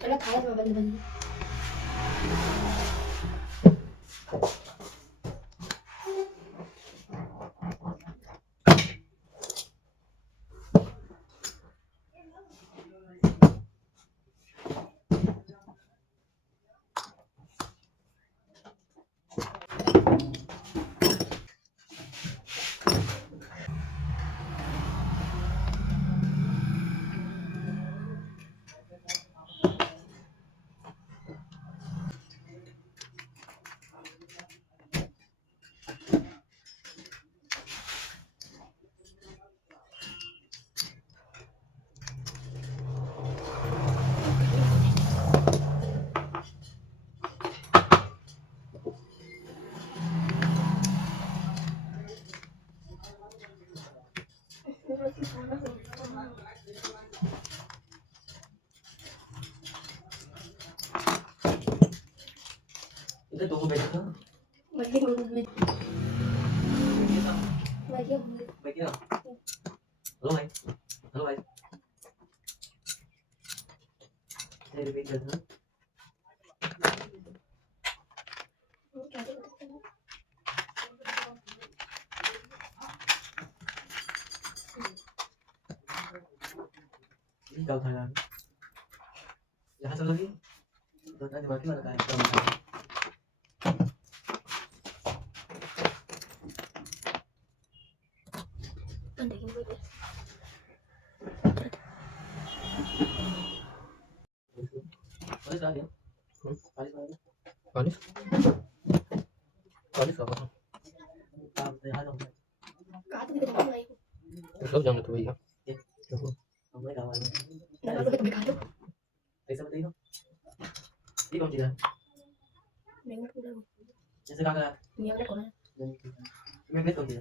पहले खाया तो बंद बंद Itu tunggu besok. Lagi ngomong lagi Baik ya. Halo, Mai. Halo, Mai. Saya di pinggir sana. Ini kau Thailand. Jangan satu lagi. Nanti mati mana kayak kau. Palis lagi. Palis lagi. Panis? Panis apa? Tahu saya ada. Kata kita ngomong lagi. Terus jangan itu ya. Không lấy đâu anh. Nó có bị khát không? Thấy sao tí không? Biết không chị à? Mình không đâu. Chị sẽ ra. Nhiều đấy của nó. Em biết không chị?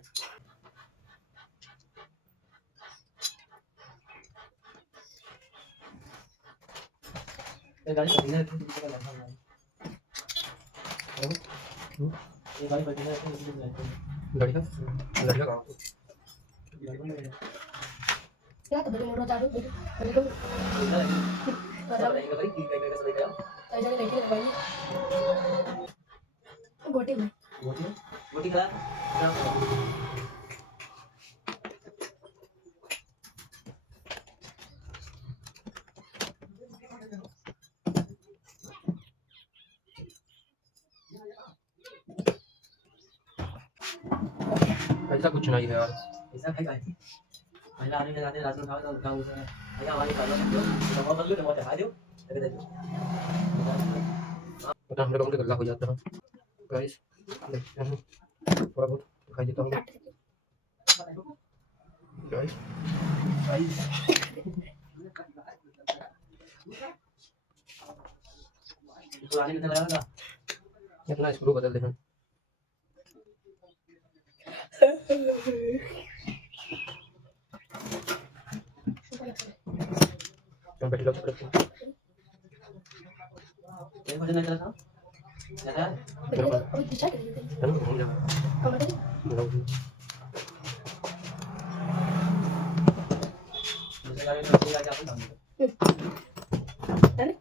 Cái gái của chị này cũng có làm không này. Đúng. Cái gái của chị này cũng như này. Larihan? Larihan kau? Ya, tapi mau rota dulu. Balik dulu. Sao lại balik cái sao đấy? Tại sao lại cái này? Goти mà. Goti ka? Sao? ऐसा कुछ नहीं है यार। Isa kai kai. Mày làm đi ra đây là xuống tháo đâu ra. Mày ra ngoài phải không? Nó có vấn đề một cái thiếu. Cái này. पता हम लोगों के गला हो जाता है गाइस देखते हैं थोड़ा बहुत दिखाई देता हूँ गाइस पुराने कितने लगा था? अपना स्क्रू बदल देना हम बैठ जाओ Cái con này sao? Dạ đó. Ôi, đi chết rồi. đánh không ra Còn cái lâu Mình sẽ ra đây cho cái đồng. đấy.